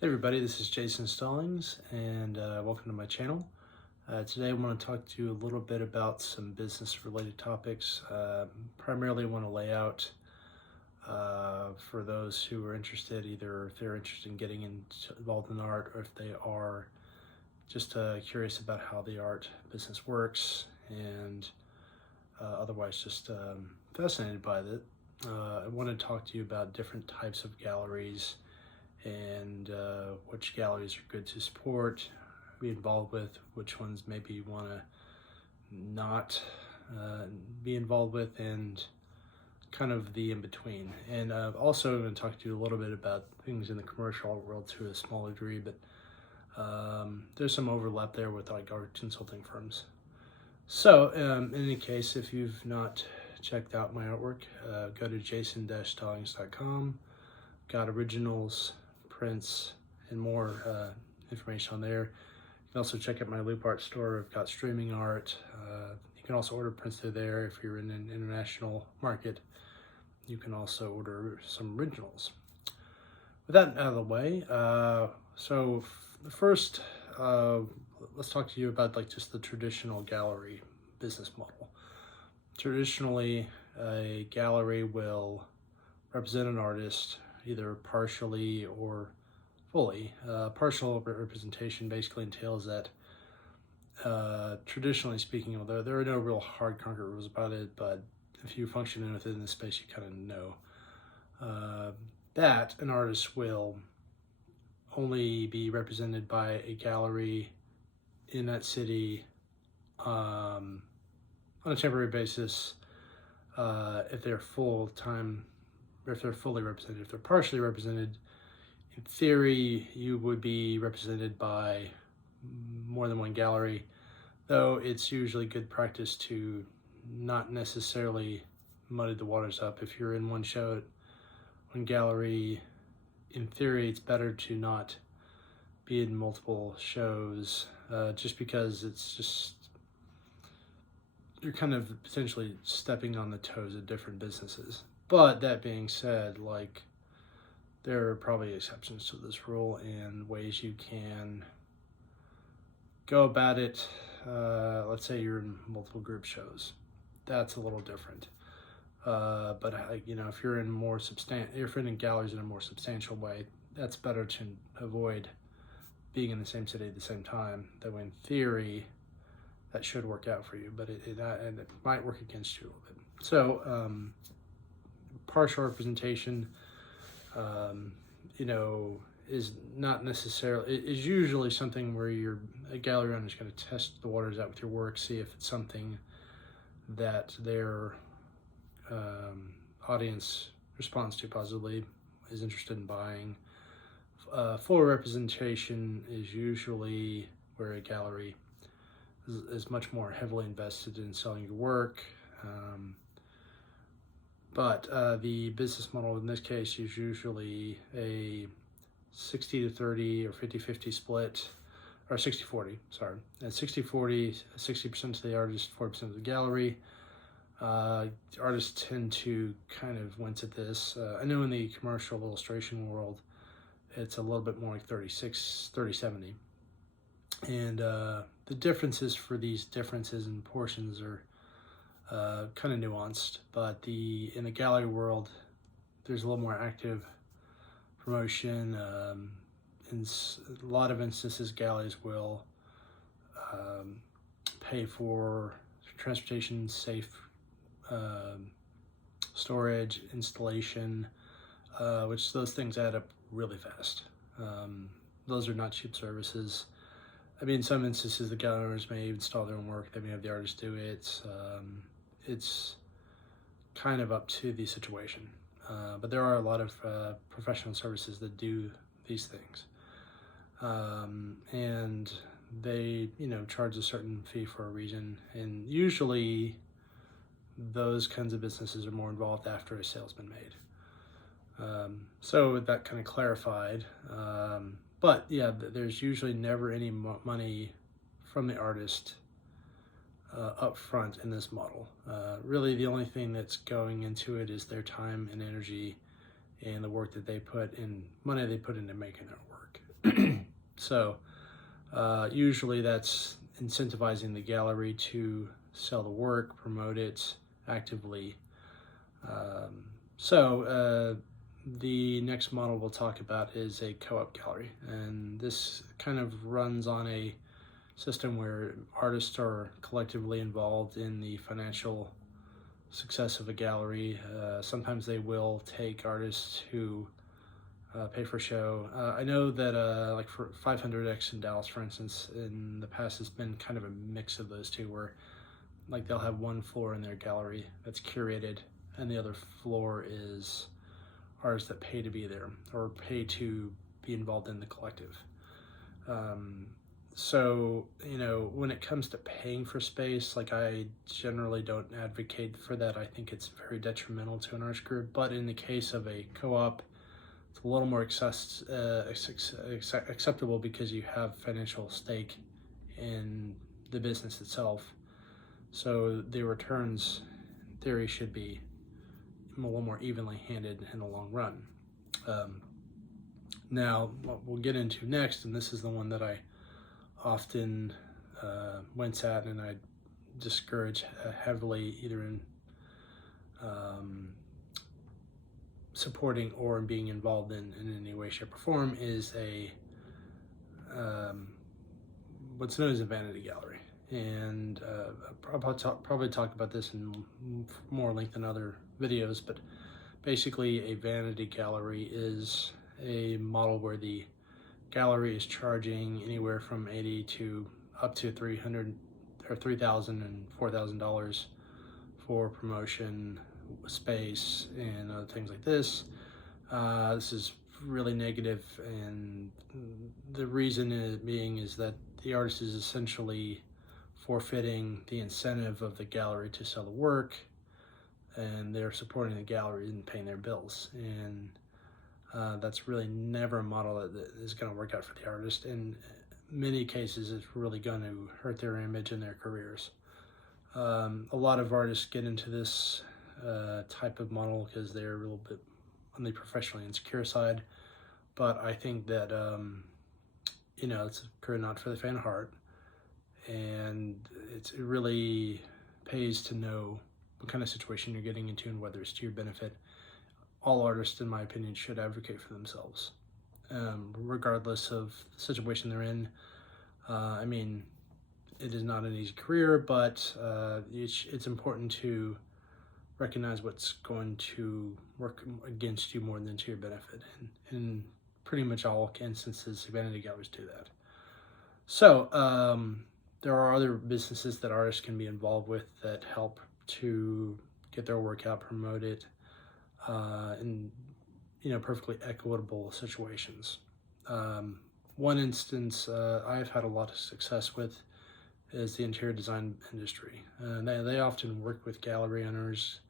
Hey everybody, this is Jason Stallings and welcome to my channel. Today I want to talk to you a little bit about some business related topics. Primarily I want to lay out for those who are interested, either if they're interested in getting involved in art or if they are just curious about how the art business works and otherwise just fascinated by it. I want to talk to you about different types of galleries and which galleries are good to support, be involved with, which ones maybe you want to not be involved with, and kind of the in-between. And also I'm going to talk to you a little bit about things in the commercial art world to a smaller degree, but there's some overlap there with like art consulting firms. So in any case, if you've not checked out my artwork, go to jason-stallings.com. Got originals, prints, and more information on there. You can also check out my Loop Art store. I've got streaming art. You can also order prints through there if you're in an international market. You can also order some originals. With that out of the way, so the first, let's talk to you about like just the traditional gallery business model. Traditionally, a gallery will represent an artist either partially or fully. Partial representation basically entails that, traditionally speaking, although there are no real hard concrete rules about it, but if you function within this space, you kind of know that an artist will only be represented by a gallery in that city on a temporary basis if they're full-time, or if they're fully represented. If they're partially represented, in theory, you would be represented by more than one gallery, though it's usually good practice to not necessarily muddy the waters up. If you're in one show at one gallery, in theory, it's better to not be in multiple shows, just because it's just, you're kind of potentially stepping on the toes of different businesses. But that being said, like, there are probably exceptions to this rule and ways you can go about it. Let's say you're in multiple group shows. That's a little different. But you know, if you're in more if you're in galleries in a more substantial way, that's better to avoid being in the same city at the same time. That way, in theory, that should work out for you, but it might work against you a little bit. So, partial representation, you know, is not necessarily, is usually something where a gallery owner is going to test the waters out with your work, see if it's something that their audience responds to positively, is interested in buying. Full representation is usually where a gallery is much more heavily invested in selling your work. But the business model in this case is usually a 60-30 or 50-50 split, or 60-40, sorry. At 60-40, 60% to the artist, 40% of the gallery. Artists tend to kind of wince at this. I know in the commercial illustration world, it's a little bit more like 30-70. And the differences for these differences in portions are kind of nuanced, but in the gallery world, there's a little more active promotion. In a lot of instances, galleries will pay for transportation, safe storage, installation, which those things add up really fast. Those are not cheap services. I mean, in some instances, the gallery owners may install their own work. They may have the artist do it. It's kind of up to the situation. But there are a lot of professional services that do these things. And they, you know, charge a certain fee for a reason. And usually those kinds of businesses are more involved after a sale's been made. So with that kind of clarified, but yeah, there's usually never any money from the artist up front in this model. Really, the only thing that's going into it is their time and energy and the work that they put in, money they put into making their work. So usually that's incentivizing the gallery to sell the work, promote it actively. The next model we'll talk about is a co-op gallery, and this kind of runs on a system where artists are collectively involved in the financial success of a gallery. Sometimes they will take artists who pay for a show. I know that like for 500X in Dallas, for instance, in the past has been kind of a mix of those two, where like they'll have one floor in their gallery that's curated, and the other floor is artists that pay to be there or pay to be involved in the collective. So, when it comes to paying for space, like I generally don't advocate for that. I think it's very detrimental to an artist group. But in the case of a co-op, it's a little more acceptable because you have financial stake in the business itself. So the returns, in theory, should be a little more evenly handed in the long run. Now, what we'll get into next, and this is the one that I often wince at and I discourage heavily, either in supporting or in being involved in any way, shape, or form, is a what's known as a vanity gallery. And I'll probably talk about this in more length than other videos, but basically a vanity gallery is a model where the gallery is charging anywhere from $80 to up to $300 or $3,000 and $4,000 for promotion, space, and other things like this. This is really negative, and the reason being is that the artist is essentially forfeiting the incentive of the gallery to sell the work, and they're supporting the gallery and paying their bills. And that's really never a model that is going to work out for the artist. In many cases, it's really going to hurt their image and their careers. A lot of artists get into this type of model because they're a little bit on the professionally insecure side. But I think that, it's a career not for the faint of heart. And it really pays to know what kind of situation you're getting into and whether it's to your benefit. All artists, in my opinion, should advocate for themselves, regardless of the situation they're in. I mean, it is not an easy career, but it's important to recognize what's going to work against you more than to your benefit. And in pretty much all instances, vanity galleries do that. So there are other businesses that artists can be involved with that help to get their work out, promote it, in perfectly equitable situations. One instance I've had a lot of success with is the interior design industry. They often work with gallery owners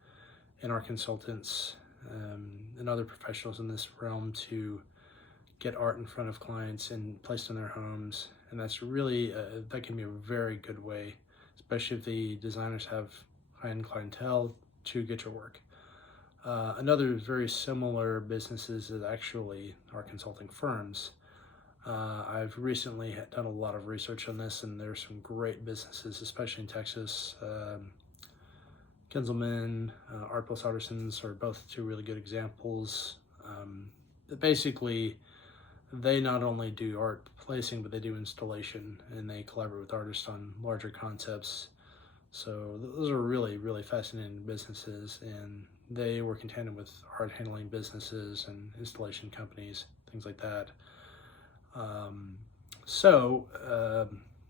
and art consultants and other professionals in this realm to get art in front of clients and placed in their homes. And that's really, that can be a very good way, especially if the designers have high-end clientele, to get your work. Another very similar businesses is actually art consulting firms. I've recently done a lot of research on this, and there's some great businesses, especially in Texas. Kinzelman, Art Plus Artisans are both two really good examples. Basically, they not only do art placing, but they do installation, and they collaborate with artists on larger concepts. So those are really, really fascinating businesses, and they work in tandem with art handling businesses and installation companies, things like that.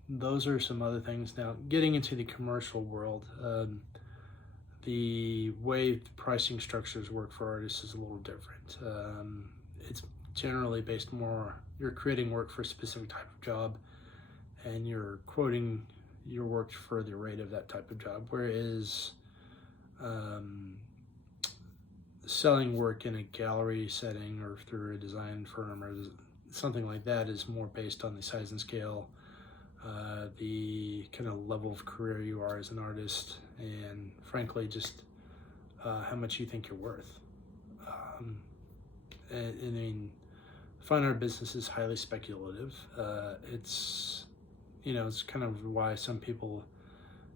Those are some other things. Now, getting into the commercial world, the way the pricing structures work for artists is a little different. It's generally based more, you're creating work for a specific type of job, and you're quoting your work for the rate of that type of job, whereas selling work in a gallery setting or through a design firm or something like that is more based on the size and scale, the kind of level of career you are as an artist, and frankly just how much you think you're worth. I mean, fine art business is highly speculative. It's it's kind of why some people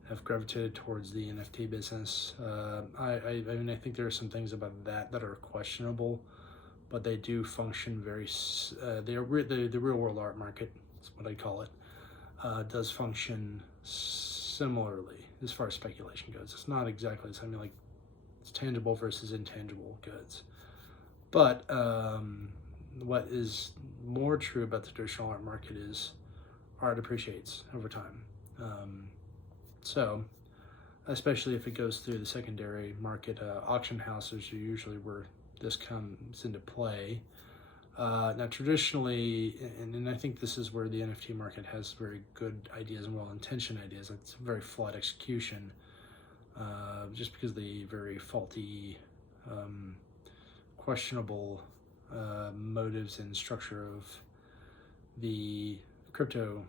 have gravitated towards the NFT business. I mean, I think there are some things about that are questionable, but they do function very. The real world art market, is what I call it, does function similarly as far as speculation goes. It's not exactly the same. I mean, like, it's tangible versus intangible goods. But what is more true about the traditional art market is art appreciates over time. So, especially if it goes through the secondary market, auction houses are usually where this comes into play. Now, traditionally, and I think this is where the NFT market has very good ideas and well-intentioned ideas. It's very flawed execution, just because of the very faulty, questionable motives and structure of the crypto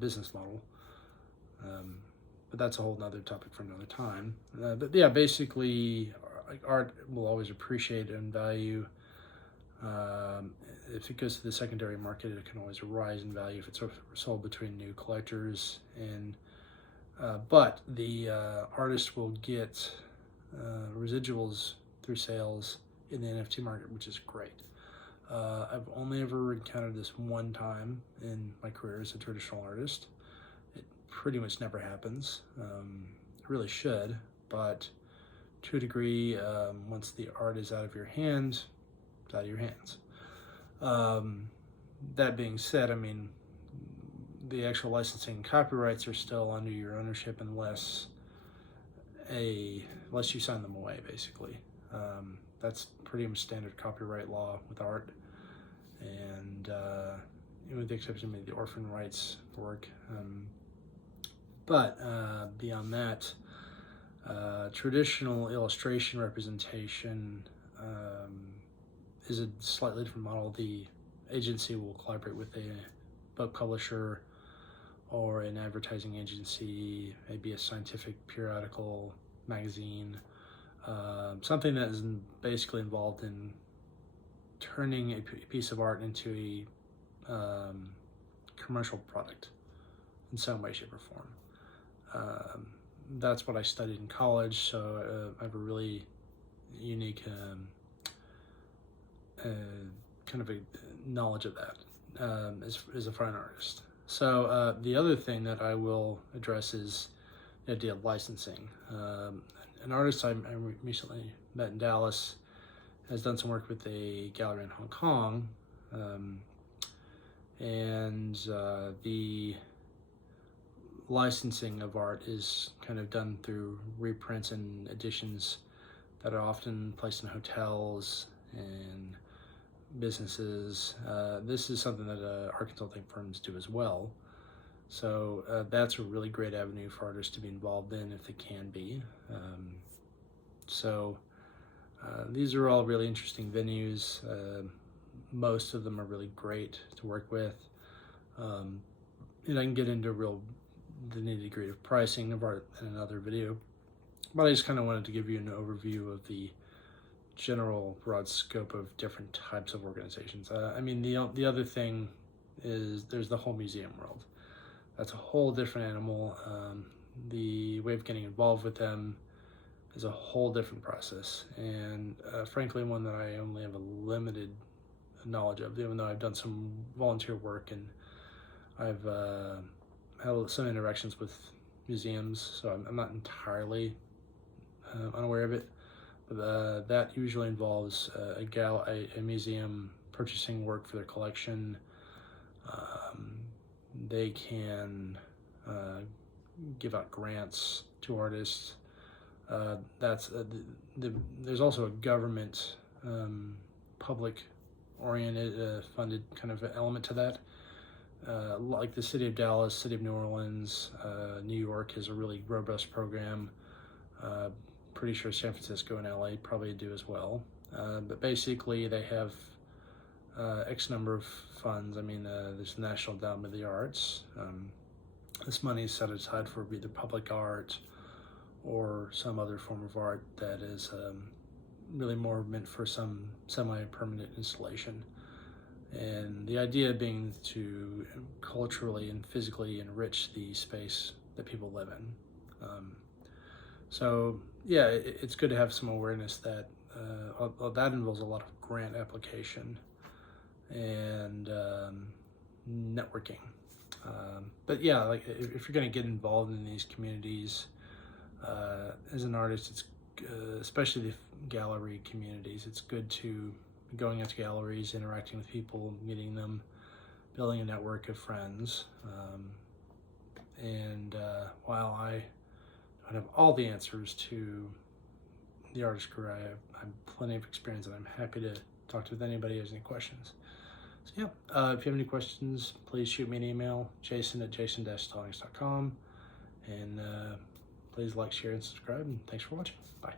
business model. But that's a whole nother topic for another time. But yeah, basically, art will always appreciate and value. If it goes to the secondary market, it can always rise in value if it's sold between new collectors. And but the artist will get residuals through sales in the NFT market, which is great. I've only ever encountered this one time in my career as a traditional artist. It pretty much never happens. It really should, but to a degree, once the art is out of your hand, it's out of your hands. That being said, I mean, the actual licensing and copyrights are still under your ownership unless you sign them away, basically. That's pretty much standard copyright law with art, and with the exception of the orphan rights work. But beyond that, traditional illustration representation is a slightly different model. The agency will collaborate with a book publisher or an advertising agency, maybe a scientific periodical magazine, something that is basically involved in turning a piece of art into a commercial product in some way, shape, or form. That's what I studied in college, so I have a really unique kind of a knowledge of that as a fine artist. So the other thing that I will address is the idea of licensing. An artist I recently met in Dallas has done some work with a gallery in Hong Kong, and the licensing of art is kind of done through reprints and editions that are often placed in hotels and businesses. This is something that art consulting firms do as well. So that's a really great avenue for artists to be involved in if they can be. These are all really interesting venues. Most of them are really great to work with. And I can get into the nitty-gritty of pricing of art in another video, but I just kind of wanted to give you an overview of the general broad scope of different types of organizations. I mean, the other thing is there's the whole museum world. That's a whole different animal. The way of getting involved with them is a whole different process, and frankly, one that I only have a limited knowledge of, even though I've done some volunteer work and I've had some interactions with museums, so I'm not entirely unaware of it. But that usually involves a museum purchasing work for their collection. They can give out grants to artists. There's also a government, public-oriented, funded kind of element to that. Like the city of Dallas, city of New Orleans, New York has a really robust program. Pretty sure San Francisco and LA probably do as well. But basically they have X number of funds. I mean, there's the National Endowment of the Arts. This money is set aside for either public art or some other form of art that is really more meant for some semi-permanent installation. And the idea being to culturally and physically enrich the space that people live in. So yeah, it's good to have some awareness that that involves a lot of grant application and networking. But yeah, like if you're going to get involved in these communities as an artist, it's especially the gallery communities. It's good to be going out to galleries, interacting with people, meeting them, building a network of friends. And while I don't have all the answers to the artist career, I have plenty of experience, and I'm happy to talk to anybody who has any questions. So yeah, if you have any questions, please shoot me an email, jason@jason-stallings.com, and please like, share, and subscribe, and thanks for watching. Bye.